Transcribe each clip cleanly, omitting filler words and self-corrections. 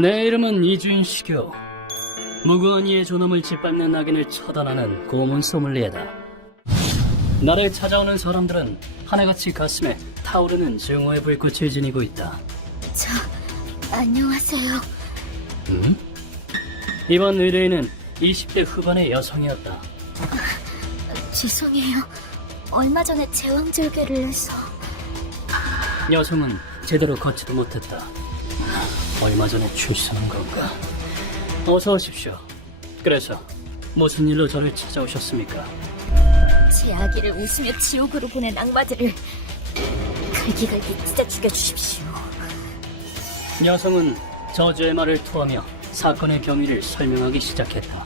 내 이름은 이주인 시교. 무고한 이의 존엄을 짓밟는 악인을 처단하는 고문 소믈리에다. 나를 찾아오는 사람들은 하나같이 가슴에 타오르는 증오의 불꽃을 지니고 있다. 안녕하세요. 이번 의뢰인은 20대 후반의 여성이었다. 죄송해요. 얼마 전에 제왕절개를 해서. 여성은 제대로 걷지도 못했다. 얼마 전에 출산한 건가? 어서 오십시오. 그래서 무슨 일로 저를 찾아오셨습니까? 제 아기를 웃으며 지옥으로 보낸 악마들을 갈기갈기 찢어 죽여주십시오. 여성은 저주의 말을 토하며 사건의 경위를 설명하기 시작했다.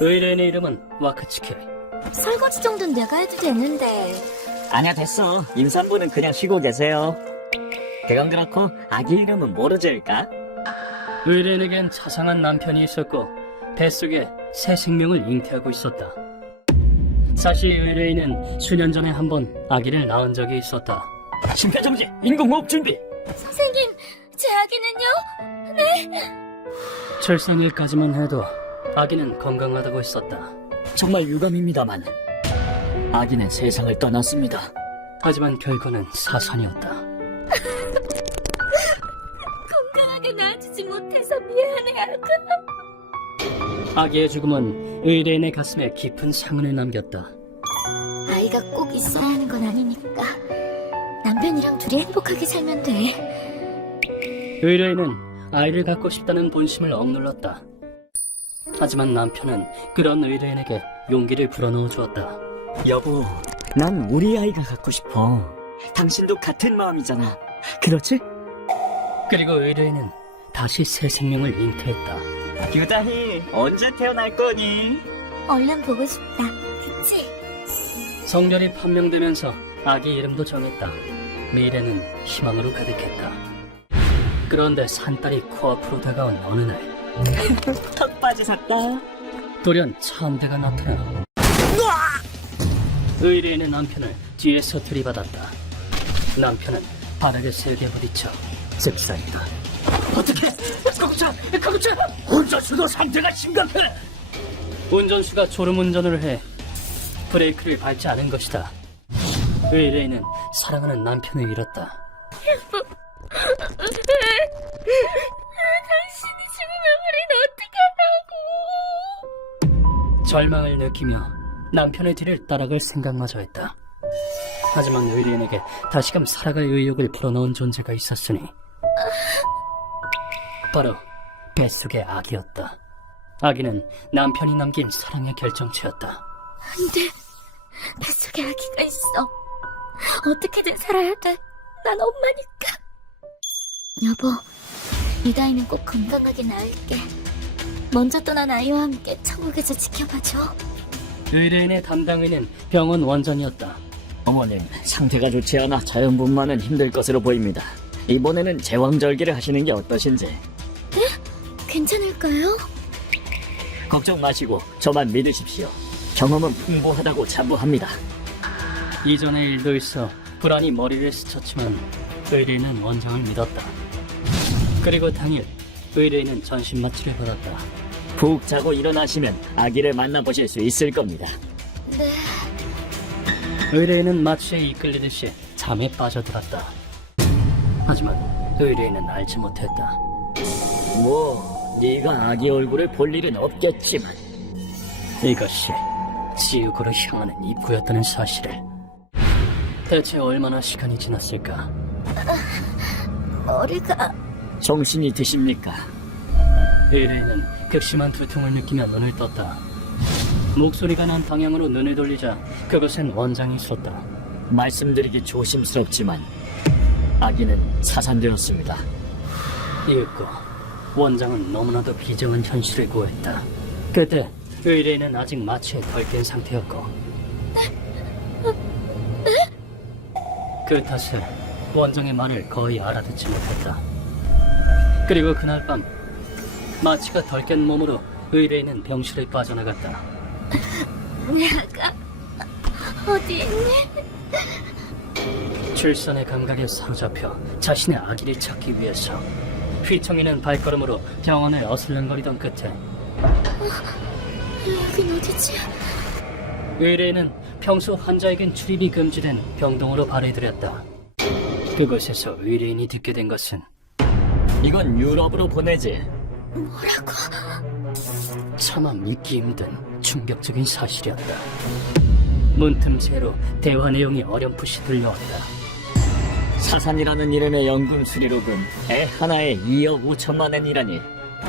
의뢰인의 이름은 와크치키. 설거지 정도는 내가 해도 되는데. 아니야, 됐어. 임산부는 그냥 쉬고 계세요. 그건 그렇고 아기 이름은 뭐로 지을까? 의뢰인에겐 자상한 남편이 있었고 뱃속에 새 생명을 잉태하고 있었다. 사실 의뢰인은 수년 전에 한 번 아기를 낳은 적이 있었다. 심폐정지, 인공호흡 준비. 선생님, 제 아기는요? 출산일까지만 해도 아기는 건강하다고 했었다. 정말 유감입니다만 아기는 세상을 떠났습니다. 하지만 결과는 사산이었다. 건강하게 낳아주지 못해서 미안해요. 아기의 죽음은 의뢰인의 가슴에 깊은 상흔을 남겼다. 아이가 꼭 있어야 하는 건 아니니까 남편이랑 둘이 행복하게 살면 돼. 의뢰인은 아이를 갖고 싶다는 본심을 억눌렀다. 하지만 남편은 그런 의뢰인에게 용기를 불어넣어 주었다. 여보, 난 우리 아이가 갖고 싶어. 당신도 같은 마음이잖아. 그렇지? 그리고 의뢰인은 다시 새 생명을 잉태했다. 유다희, 언제 태어날 거니? 얼른 보고 싶다. 그치? 성년이 판명되면서 아기 이름도 정했다. 미래는 희망으로 가득했다. 그런데 산딸이 코앞으로 다가온 어느 날 턱받이 샀다. 돌연 차함대가 나타나 의뢰인의 남편을 뒤에서 들이받았다. 남편은 바닥에 세게 부딪혀 습사이다. 어떻게? 가급적! 운전수도 상태가 심각해! 운전수가 졸음운전을 해 브레이크를 밟지 않은 것이다. 의뢰인은 사랑하는 남편을 잃었다. 당신이 죽으면 우린 어떡하라고. 절망을 느끼며 남편의 뒤를 따라갈 생각마저 했다. 하지만 의뢰인에게 다시금 살아갈 의욕을 불어넣은 존재가 있었으니 바로 뱃속의 아기였다. 아기는 남편이 남긴 사랑의 결정체였다. 안 돼. 뱃속에 아기가 있어. 어떻게든 살아야 돼. 난 엄마니까. 여보, 유다이는 꼭 건강하게 낳을게. 먼저 떠난 아이와 함께 천국에서 지켜봐줘. 의뢰인의 담당의는 병원 원장이었다. 어머님, 상태가 좋지 않아 자연분만은 힘들 것으로 보입니다. 이번에는 제왕절개를 하시는 게 어떠신지. 괜찮을까요? 걱정 마시고 저만 믿으십시오. 경험은 풍부하다고 자부합니다. 이전의 일도 있어 불안이 머리를 스쳤지만 의뢰인은 원장을 믿었다. 그리고 당일 의뢰인은 전신 마취를 받았다. 푹 자고 일어나시면 아기를 만나보실 수 있을 겁니다. 네. 의뢰인은 마취에 이끌리듯이 잠에 빠져들었다. 하지만 의뢰인은 알지 못했다. 네가 아기 얼굴을 볼 일은 없겠지만 이것이 지옥으로 향하는 입구였다는 사실을. 대체 얼마나 시간이 지났을까? 머리가... 정신이 드십니까? 의뢰인은 극심한 두통을 느끼며 눈을 떴다. 목소리가 난 방향으로 눈을 돌리자 그곳엔 원장이 있었다. 말씀드리기 조심스럽지만 아기는 사산되었습니다. 이윽고 원장은 너무나도 비정한 현실을 고했다. 그때 의뢰인은 아직 마취에 덜 깬 상태였고 그 탓에 원장의 말을 거의 알아듣지 못했다. 그리고 그날 밤 마취가 덜 깬 몸으로 의뢰인은 병실에 빠져나갔다. 내가 어디 있니? 출산의 감각에 사로잡혀 자신의 아기를 찾기 위해서 휘청이는 발걸음으로 병원을 어슬렁거리던 끝에 여긴 어디지? 의뢰인은 평소 환자에겐 출입이 금지된 병동으로 발해들였다. 그곳에서 의뢰인이 듣게 된 것은 이건 유럽으로 보내지. 뭐라고? 차마 믿기 힘든 충격적인 사실이었다. 문틈새로 대화 내용이 어렴풋이 들려왔다. 사산이라는 이름의 연금 수리로금 애 하나에 2억 5천만 원이라니.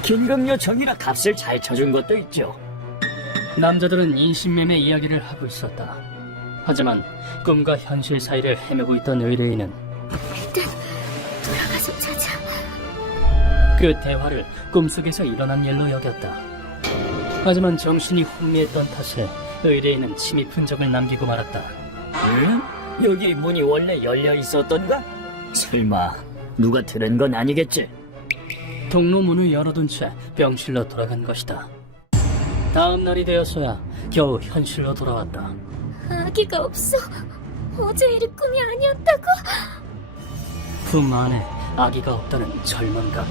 긴급 요청이라 값을 잘 쳐준 것도 있죠. 남자들은 인신매매 이야기를 하고 있었다. 하지만 꿈과 현실 사이를 헤매고 있던 의뢰인은 일단 돌아가서 찾아. 그 대화를 꿈속에서 일어난 일로 여겼다. 하지만 정신이 혼미했던 탓에 의뢰인은 침입 흔적을 남기고 말았다. 응? 여기 문이 원래 열려 있었던가? 설마 누가 들은 건 아니겠지? 동로 문을 열어둔 채 병실로 돌아간 것이다. 다음 날이 되었어야 겨우 현실로 돌아왔다. 아기가 없어. 어제 일이 꿈이 아니었다고? 품 안에 아기가 없다는 절망감.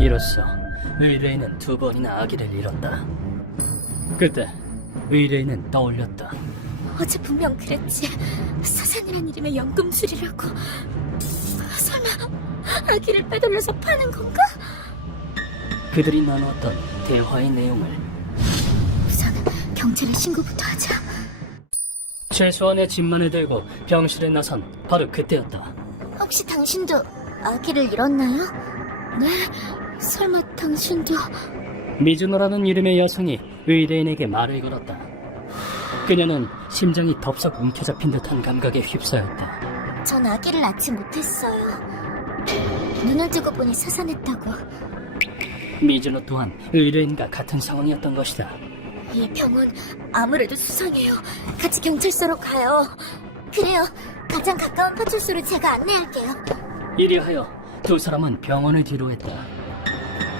이로써 의뢰인은 2번이나 아기를 잃었다. 그때 의뢰인은 떠올렸다. 어제 분명 그랬지. 사산이란 이름의 연금술이라고. 설마 아기를 빼돌려서 파는 건가? 그들이 나누었던 대화의 내용을 우선 경찰에 신고부터 하자. 최소한의 짐만을 들고 병실에 나선 바로 그때였다. 혹시 당신도 아기를 잃었나요? 네? 설마 당신도... 미즈노라는 이름의 여성이 의뢰인에게 말을 걸었다. 그녀는 심장이 덥석 움켜잡힌 듯한 감각에 휩싸였다. 전 아기를 낳지 못했어요. 눈을 뜨고 보니 사산했다고. 미즈노 또한 의뢰인과 같은 상황이었던 것이다. 이 병원 아무래도 수상해요. 같이 경찰서로 가요. 그래요. 가장 가까운 파출소로 제가 안내할게요. 이리하여 2 사람은 병원을 뒤로했다.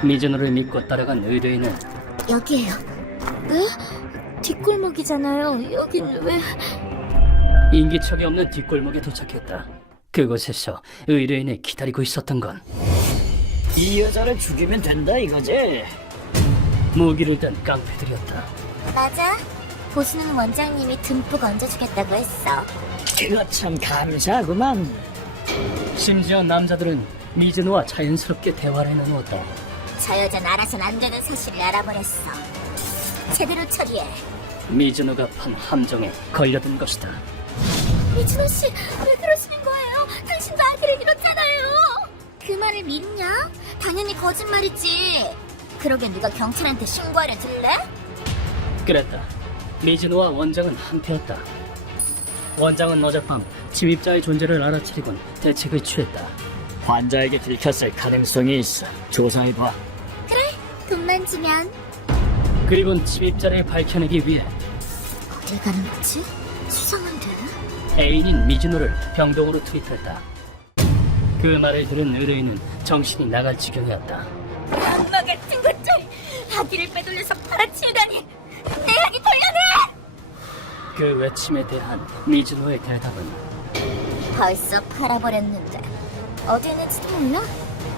미즈노를 믿고 따라간 의뢰인은 여기에요. 네? 뒷골목이잖아요. 여긴 왜... 인기척이 없는 뒷골목에 도착했다. 그곳에서 의뢰인을 기다리고 있었던 건 이 여자를 죽이면 된다 이거지? 무기를 든 깡패들이었다. 맞아. 보수는 원장님이 듬뿍 얹어주겠다고 했어. 그거 참 감사하구만. 심지어 남자들은 미즈노와 자연스럽게 대화를 나누었다. 저 여자는 알아선 안 되는 사실을 알아버렸어. 제대로 처리해. 미즈노가 판 함정에 걸려든 것이다. 미즈노 씨, 왜 그러시는 거예요? 당신도 아기를 잃었잖아요. 그 말을 믿냐? 당연히 거짓말이지. 그러게 누가 경찰한테 신고하려 들래? 그랬다. 미즈노와 원장은 한패였다. 원장은 어젯밤 침입자의 존재를 알아차리곤 대책을 취했다. 환자에게 들켰을 가능성이 있어. 조사해봐. 그래, 돈만 주면. 그리고 침입자를 밝혀내기 위해 어딜 가는 거지? 수상한데? 애인인 미즈노를 병동으로 투입했다. 그 말을 들은 의뢰인은 정신이 나갈 지경이었다. 악마 같은 것들! 아기를 빼돌려서 팔아치우다니! 내 아기 돌려내! 그 외침에 대한 미즈노의 대답은 벌써 팔아버렸는데 어디 있는지도 몰라?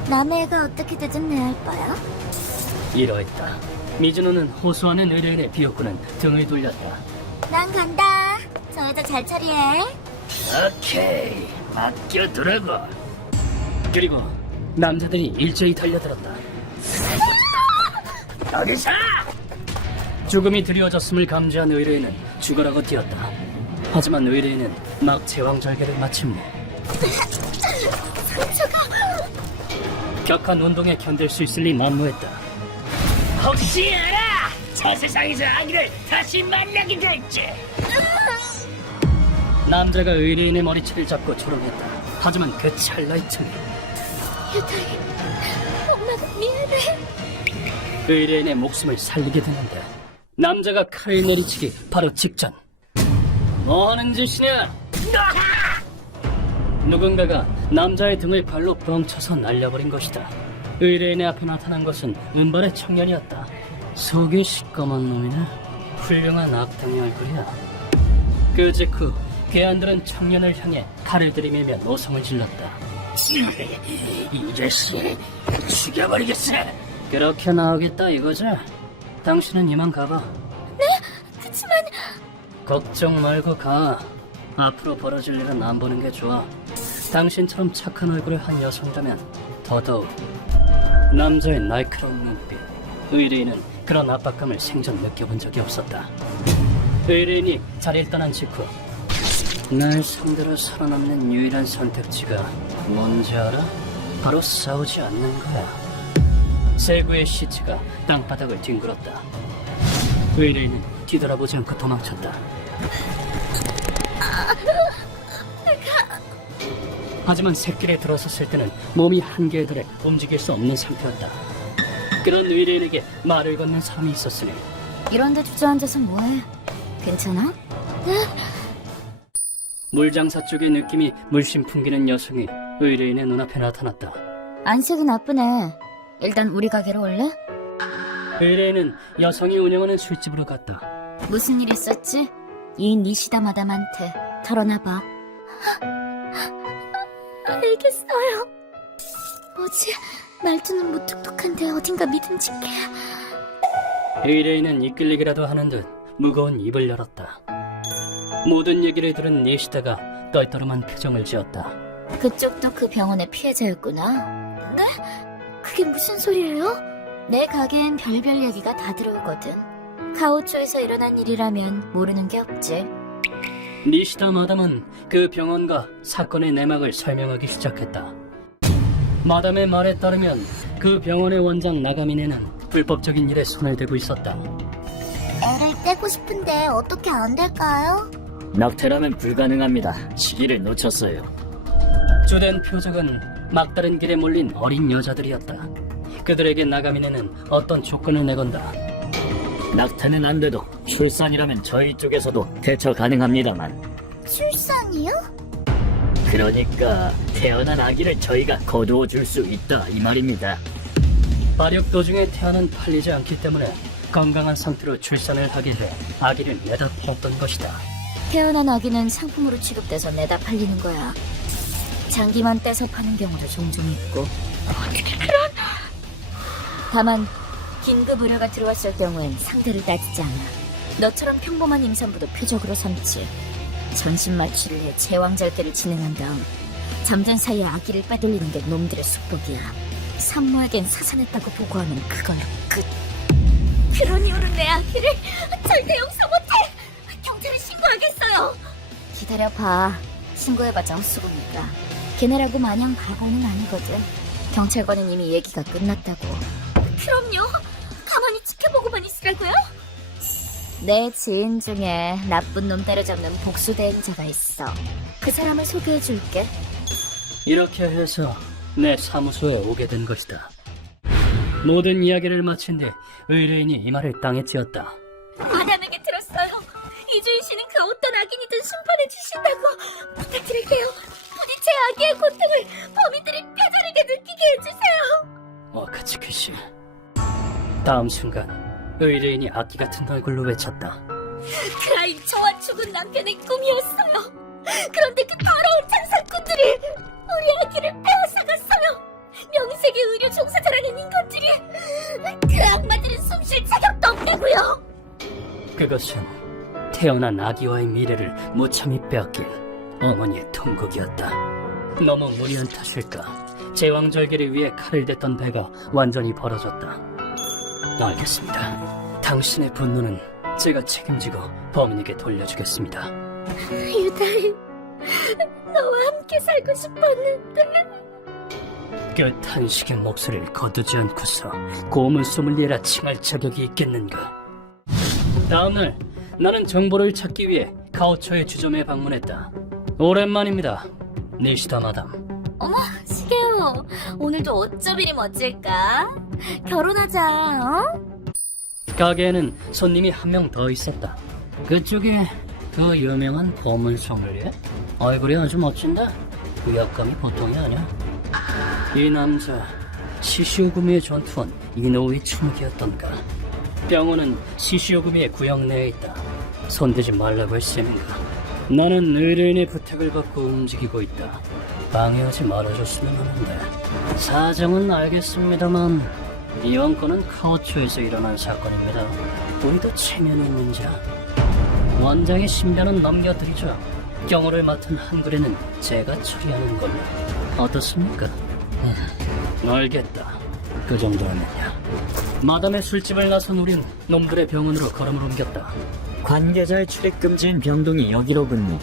남의 애가 어떻게 되든 내 알 바야? 이러했다. 미즈노는 호소하는 의뢰인의 비욕구는 등을 돌렸다. 난 간다. 저 여자 잘 처리해. 오케이, 맡겨두라고. 그리고 남자들이 일제히 달려들었다. 어디서? 죽음이 드리워졌음을 감지한 의뢰인은 죽으라고 뛰었다. 하지만 의뢰인은 막 제왕절개를 마친 후 상처가... 격한 운동에 견딜 수 있을리 만무했다. 혹시 알아? 저 세상에서 아기를 다시 만나게 될지. 남자가 의뢰인의 머리채를 잡고 조롱했다. 하지만 그 찰나의 틈에 유다이, 엄마가 미안해. 의뢰인의 목숨을 살리게 되는데 남자가 칼을 내리치기 바로 직전. 뭐하는 짓이냐? 누군가가 남자의 등을 발로 뻥쳐서 날려버린 것이다. 의뢰인의 앞에 나타난 것은 은발의 청년이었다. 속이 시꺼먼 놈이네. 훌륭한 악당의 얼굴이야. 그 직후 괴한들은 청년을 향해 칼을 들이밀며 노성을 질렀다. 이 자식 죽여버리겠어. 그렇게 나오겠다 이거죠? 당신은 이만 가봐. 그치만 걱정 말고 가. 앞으로 벌어질 일은 안 보는 게 좋아. 당신처럼 착한 얼굴의 한 여성이라면 더더욱. 남자의 날카로운 눈빛. 의뢰인은 그런 압박감을 생전 느껴본 적이 없었다. 의뢰인이 자리를 떠난 직후 날 상대로 살아남는 유일한 선택지가 뭔지 알아? 바로 싸우지 않는 거야. 세구의 시체가 땅바닥을 뒹굴었다. 의뢰인은 뒤돌아보지 않고 도망쳤다. 하지만 새길에 들어섰을 때는 몸이 한계에 달해 움직일 수 없는 상태였다. 그런 의뢰인에게 말을 건넨 사람이 있었으니 이런데 주저앉아서 뭐해? 괜찮아? 물장사 쪽의 느낌이 물씬 풍기는 여성이 의뢰인의 눈앞에 나타났다. 안색이 나쁘네. 일단 우리 가게로 올래? 의뢰인은 여성이 운영하는 술집으로 갔다. 무슨 일 있었지? 이 니시다 마담한테 털어놔봐. 알겠어요. 뭐지? 말투는 무뚝뚝한데 어딘가 믿음직해. 의뢰인은 이끌리기라도 하는 듯 무거운 입을 열었다. 모든 얘기를 들은 니시다가 떨떠름한 표정을 지었다. 그쪽도 그 병원의 피해자였구나. 네? 그게 무슨 소리예요? 내 가게엔 별별 얘기가 다 들어오거든. 가오초에서 일어난 일이라면 모르는 게 없지. 니시다 마담은 그 병원과 사건의 내막을 설명하기 시작했다. 마담의 말에 따르면 그 병원의 원장 나가미네는 불법적인 일에 손을 대고 있었다. 애를 떼고 싶은데 어떻게 안 될까요? 낙태라면 불가능합니다. 시기를 놓쳤어요. 주된 표적은 막다른 길에 몰린 어린 여자들이었다. 그들에게 나가미네는 어떤 조건을 내건다. 낙태는 안 돼도 출산이라면 저희 쪽에서도 대처 가능합니다만. 출산이요? 그러니까 태어난 아기를 저희가 거두어 줄 수 있다 이 말입니다. 발육 도중에 태아는 팔리지 않기 때문에 건강한 상태로 출산을 하게 돼 아기를 내다 팔았던 것이다. 태어난 아기는 상품으로 취급돼서 내다 팔리는 거야. 장기만 떼서 파는 경우도 종종 있고. 다만 긴급 의료가 들어왔을 경우엔 상대를 따지지 않아. 너처럼 평범한 임산부도 표적으로 삼지. 전신 마취를 해 제왕절개를 진행한 다음 잠든 사이에 아기를 빼돌리는 게 놈들의 수법이야. 산모에겐 사산했다고 보고하면 그걸로 끝. 그런 이유로 내 아기를 절대 용서 못해. 경찰에 신고하겠어요. 기다려봐. 신고해봤자 헛수고니까. 걔네라고 마냥 바보는 아니거든. 경찰관은 이미 얘기가 끝났다고. 그럼요. 가만히 지켜보고만 있으라고요? 내 지인 중에 나쁜 놈 때려잡는 복수 대행자가 있어. 그 사람을 소개해줄게. 이렇게 해서 내 사무소에 오게 된 것이다. 모든 이야기를 마친 뒤 의뢰인이 이 말을 땅에 찧었다. 마담에게 들었어요. 이주인 씨는 그 어떤 악인이든 심판해 주신다고. 부탁드릴게요. 부디 제 아기의 고통을 범인들이 뼈저리게 느끼게 해주세요. 와카츠키 씨. 다음 순간 의뢰인이 악기 같은 얼굴로 외쳤다. 그 아이 저와 죽은 남편의 꿈이었어요. 그런데 그 더러운 장사꾼들이 우리 아기를 빼앗아갔어요. 명색의 의료 종사자라는 인간들이. 그 악마들은 숨쉴 자격도 없다고요. 그것은 태어난 아기와의 미래를 무참히 빼앗긴 어머니의 통곡이었다. 너무 무리한 탓일까? 제왕절개를 위해 칼을 댔던 배가 완전히 벌어졌다. 알겠습니다. 당신의 분노는 제가 책임지고 범인에게 돌려주겠습니다. 유다이, 너와 함께 살고 싶었는데. 끝 한식의 목소리를 거두지 않고서 고문 소믈리에라 칭할 자격이 있겠는가? 다음날 나는 정보를 찾기 위해 가오초의 주점에 방문했다. 오랜만입니다, 니시다 마담. 어머, 시게요. 오늘도 어쩜 이리 멋질까? 결혼하자, 어? 가게에는 손님이 한 명 더 있었다. 그쪽에 그 유명한 고문 소믈리에? 얼굴이 아주 멋진다. 위압감이 보통이 아니야. 이 남자 시시오구미의 전투원 이노우의 총기였던가. 병원은 시시오구미의 구역 내에 있다. 손대지 말라고 할 셈인가. 나는 의뢰인의 부탁을 받고 움직이고 있다. 방해하지 말아줬으면 하는데. 사정은 알겠습니다만 이번 건은 카오초에서 일어난 사건입니다. 우리도 체면 있는 자. 원장의 신변은 넘겨드리죠. 경호를 맡은 한글에는 제가 처리하는 걸로. 어떻습니까? 알겠다. 그 정도면야. 마담의 술집을 나선 우린 놈들의 병원으로 걸음을 옮겼다. 관계자의 출입 금지인 병동이 여기로군요.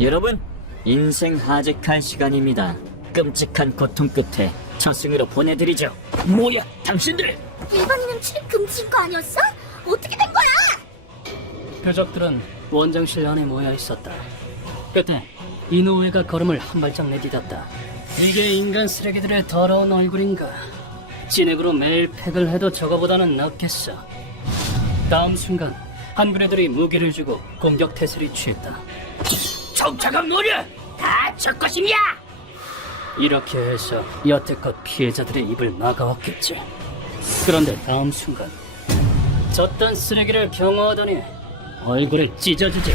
여러분, 인생 하직할 시간입니다. 끔찍한 고통 끝에 저승으로 보내드리죠. 뭐야, 당신들! 일반인은 출입 금지인 거 아니었어? 어떻게 된 거야? 표적들은 원장실 안에 모여 있었다. 끝에 이노우에가 걸음을 한 발짝 내딛었다. 이게 인간 쓰레기들의 더러운 얼굴인가? 진액으로 매일 팩을 해도 저거보다는 낫겠어. 다음 순간 한그레들이 무기를 주고 공격 태세를 취했다. 정착은 뭐냐? 다 저 것임이야! 이렇게 해서 여태껏 피해자들의 입을 막아왔겠지. 그런데 다음 순간 저딴 쓰레기를 경호하더니 얼굴을 찢어주지.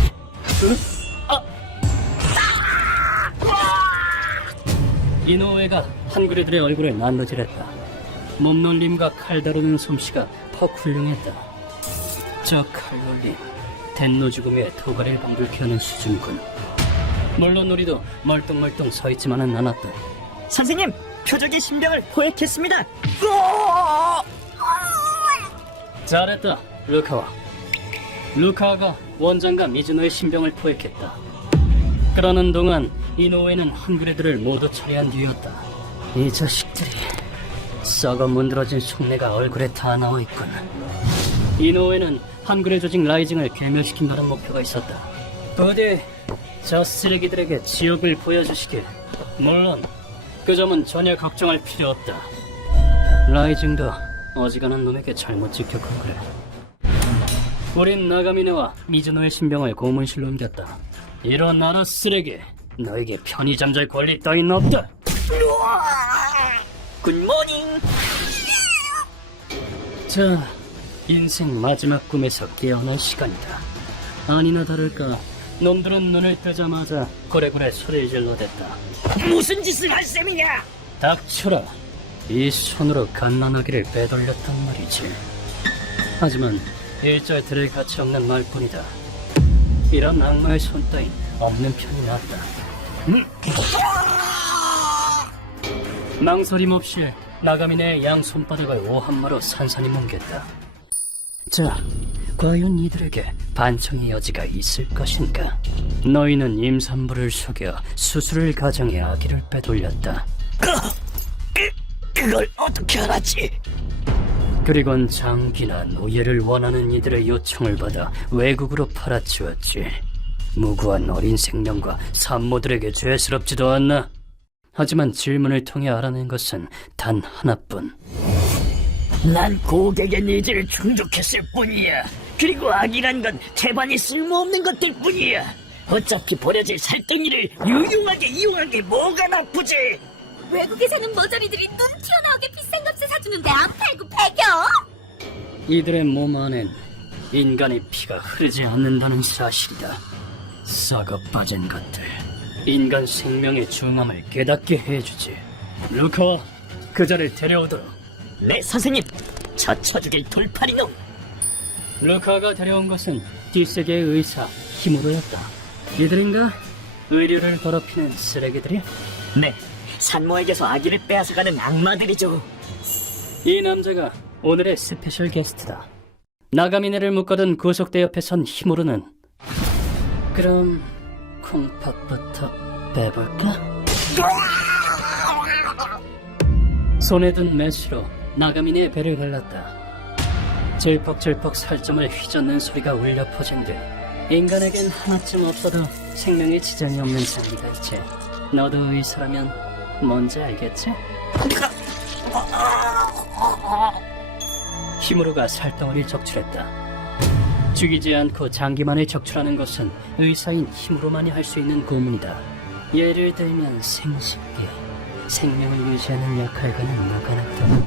이노우에가 한그레들의 얼굴을 난도질했다. 몸놀림과 칼 다루는 솜씨가 퍽 훌륭했다. 저 칼놀림, 덴노 죽음의 토가를 방불케 하는 수준군. 물론 우리도 멀뚱멀뚱 서있지만은 않았다. 선생님, 표적의 신병을 포획했습니다. 잘했다, 루카와. 루카와가 원장과 미즈노의 신병을 포획했다. 그러는 동안 이노우에는 한그레들을 모두 처리한 뒤였다. 이 자식들이 썩어 문드러진 속내가 얼굴에 다 나와있군. 이노우에는 한그레 조직 라이징을 괴멸시킨다는 목표가 있었다. 부디 저 쓰레기들에게 지옥을 보여주시길. 물론 그 점은 전혀 걱정할 필요 없다. 라이징도 어지간한 놈에게 잘못 직격한 그래. 우린 나가미네와 미즈노의 신병을 고문실로 옮겼다. 일어나라 쓰레기. 너에게 편히 잠잘 권리 따윈 없다. 굿모닝. 자, 인생 마지막 꿈에서 깨어날 시간이다. 아니나 다를까 놈들은 눈을 뜨자마자 고래고래 소리를 질러댔다. 무슨 짓을 할 셈이냐? 닥쳐라. 이 손으로 갓난아기를 빼돌렸단 말이지. 하지만 일절 들을 가치 없는 말뿐이다. 이런 악마의 손 따윈 없는 편이 낫다. 망설임 없이 나가미네의 양 손바닥을 오한마로 산산히 뭉갰다. 자, 과연 이들에게 반청의 여지가 있을 것인가? 너희는 임산부를 속여 수술을 가정해 아기를 빼돌렸다. 그걸 어떻게 알았지? 그리곤 장기나 노예를 원하는 이들의 요청을 받아 외국으로 팔아치웠지. 무고한 어린 생명과 산모들에게 죄스럽지도 않나? 하지만 질문을 통해 알아낸 것은 단 하나뿐. 난 고객의 니즈를 충족했을 뿐이야. 그리고 악이란 건 태반이 쓸모없는 것들 뿐이야. 어차피 버려질 살덩이를 유용하게 이용한 게 뭐가 나쁘지? 외국에 사는 머저리들이 눈 튀어나오게 비싼 값에 사주는데 안 팔고 패겨? 이들의 몸 안엔 인간의 피가 흐르지 않는다는 사실이다. 썩어 빠진 것들. 인간 생명의 중함을 깨닫게 해주지. 루카와 그자를 데려오도록. 네, 선생님. 저 쳐죽일 돌팔이놈. 루카가 데려온 것은 뒷세계의 의사 히무로였다. 이들인가? 의료를 더럽히는 쓰레기들이? 네, 산모에게서 아기를 빼앗아가는 악마들이죠. 이 남자가 오늘의 스페셜 게스트다. 나가미네를 묶어둔 구속대 옆에 선 히무로는 그럼 콩팥부터 빼볼까? 손에 든 메스로 나가미네의 배를 갈랐다. 질퍽질퍽 살점을 휘젓는 소리가 울려 퍼진 뒤 인간에겐 하나쯤 없어도 생명에 지장이 없는 장기가 있지. 너도 의사라면 뭔지 알겠지? 히무로가 살덩어리를 적출했다. 죽이지 않고 장기만을 적출하는 것은 의사인 히무로만이 할 수 있는 고문이다. 예를 들면 생식기, 생명을 유지하는 역할과는 무관하다.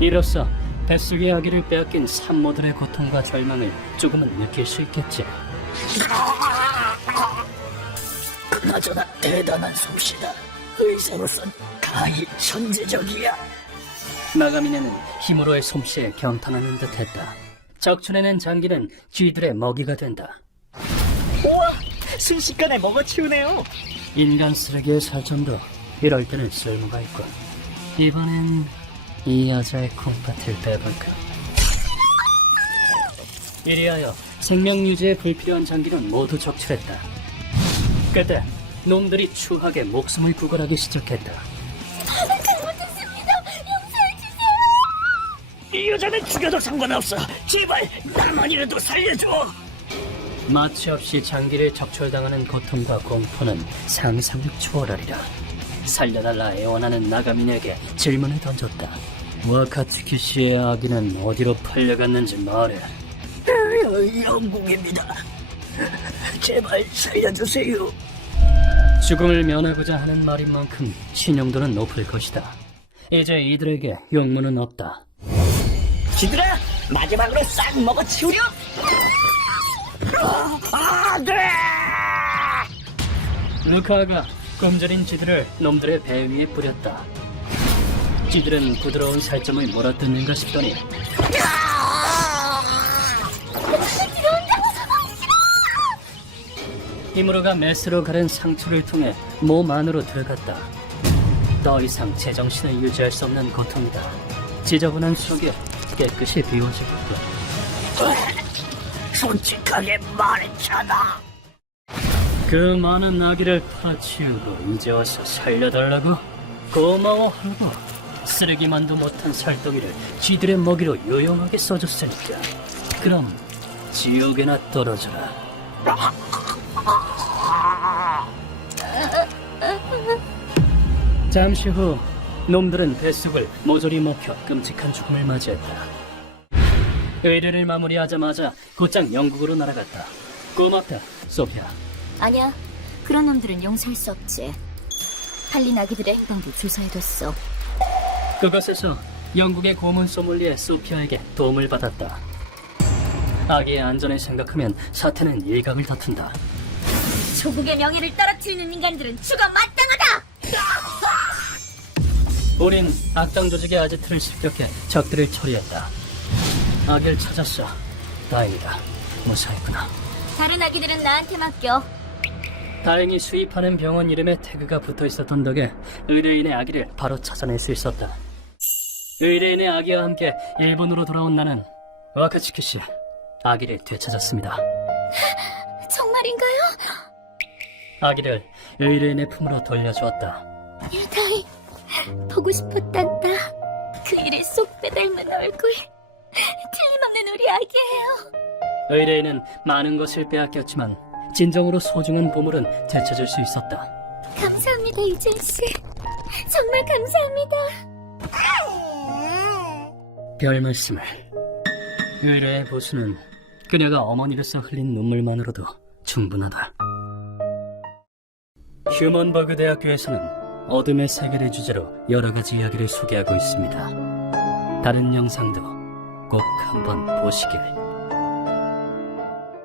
이로써 뱃속의 아기를 빼앗긴 산모들의 고통과 절망을 조금은 느낄 수 있겠지. 그나저나 대단한 솜씨다. 의사로선 가히 천재적이야. 나가미네는 힘으로의 솜씨에 경탄하는 듯했다. 적출해낸 장기는 쥐들의 먹이가 된다. 순식간에 먹어치우네요. 인간 쓰레기의 살점도 이럴 때는 쓸모가 있군. 이번엔 이 여자의 콩팥을 빼볼까. 이리하여 생명 유지에 불필요한 장기는 모두 적출했다. 그때 놈들이 추하게 목숨을 구걸하기 시작했다. 이 여자는 죽여도 상관없어. 제발 나만이라도 살려줘. 마취 없이 장기를 적출당하는 고통과 공포는 상상을 초월하리라. 살려달라 애원하는 나가민에게 질문을 던졌다. 와카츠키 씨의 아기는 어디로 팔려갔는지 말해. 영국입니다. 제발 살려주세요. 죽음을 면하고자 하는 말인 만큼 신용도는 높을 것이다. 이제 이들에게 용무는 없다. 지들아, 마지막으로 싹 먹어치우려. 루카가 굶주린 쥐들을 놈들의 배 위에 뿌렸다. 쥐들은 부드러운 살점을 몰아뜯는가 싶더니 힘으로가 메스로 가른 상처를 통해 몸 안으로 들어갔다. 더 이상 제정신을 유지할 수 없는 고통이다. 지저분한 속이 깨끗이 비워지고 있다. 솔직하게 말했잖아. 그 많은 아기를 파치우고 이제 와서 살려달라고? 고마워하고 쓰레기만도 못한 살덩이를 쥐들의 먹이로 요용하게 써줬으니까 그럼 지옥에나 떨어져라. 잠시 후 놈들은 뱃속을 모조리 먹혀 끔찍한 죽음을 맞이했다. 의뢰를 마무리하자마자 곧장 영국으로 날아갔다. 고맙다, 소피아. 아니야, 그런 놈들은 용서할 수 없지. 팔린 아기들의 행방도 조사해뒀어. 그것에서 영국의 고문 소믈리에 소피아에게 도움을 받았다. 아기의 안전을 생각하면 사태는 일각을 다툰다. 조국의 명예를 떨어뜨리는 인간들은 죽어 마땅하다! 우린 악당 조직의 아지트를 습격해 적들을 처리했다. 아기를 찾았어. 다행이다. 무사했구나. 다른 아기들은 나한테 맡겨. 다행히 수입하는 병원 이름에 태그가 붙어 있었던 덕에 의뢰인의 아기를 바로 찾아낼 수 있었다. 의뢰인의 아기와 함께 일본으로 돌아온 나는 와카츠키 씨 아기를 되찾았습니다. 정말인가요? 아기를 의뢰인의 품으로 돌려주었다. 유다이, 보고 싶었단다. 그 일에 쏙 빼닮은 얼굴. 틀림없는 우리 아기예요. 의뢰인은 많은 것을 빼앗겼지만 진정으로 소중한 보물은 되찾을 수 있었다. 감사합니다, 유진 씨. 정말 감사합니다. 별 말씀을. 의뢰의 보수는 그녀가 어머니로서 흘린 눈물만으로도 충분하다. 휴먼버그 대학교에서는 어둠의 세계를 주제로 여러 가지 이야기를 소개하고 있습니다. 다른 영상도 꼭 한번 보시길.